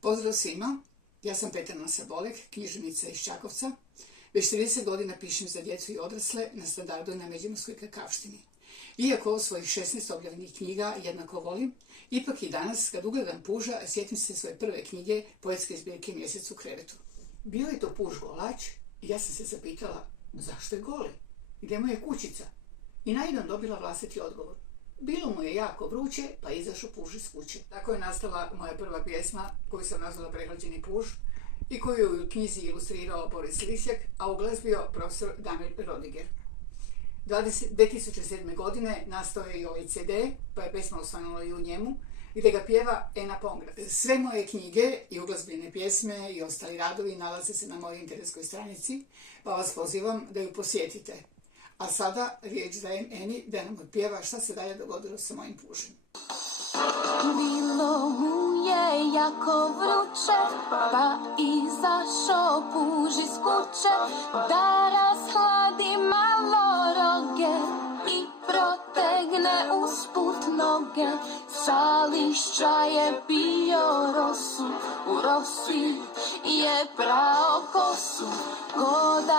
Pozdrav svima, ja sam Petrana Sabolek, književnica iz Čakovca. Već 30 godina pišem za djecu i odrasle na Standardu na Međimurskoj Kakavštini. Iako svojih 16 objavljenih knjiga jednako volim, ipak i danas kad ugledam puža sjetim se svoje prve knjige poetske zbirke Mjesec u krevetu. Bio je to puž golač i ja sam se zapitala zašto je goli, gdje mu je kućica? I najednom dobila vlastiti odgovor. Bilo mu je jako vruće, pa je izašao puž iz kuće. Tako je nastala moja prva pjesma koju sam nazvala Prehlađeni puž i koju je u knjizi ilustrirao Boris Lisjak, a u glazbio profesor Damir Rodiger. 2007. godine nastao je i ovaj CD, pa je pesma osvanula i u njemu, gdje ga pjeva Ena Pongra. Sve moje knjige i uglazbene pjesme i ostali radovi nalaze se na mojoj internetskoj stranici, pa vas pozivam da ju posjetite. A sada riječ dajem Eni da nam otpjeva šta se dalje dogodilo sa mojim pužem. Bilo mu je jako vruće, pa izašao puž iz kuće, da rashladi malo roge i protegne usput noge. Sa lišća je pio rosu, u rosi je prao kosu, ko da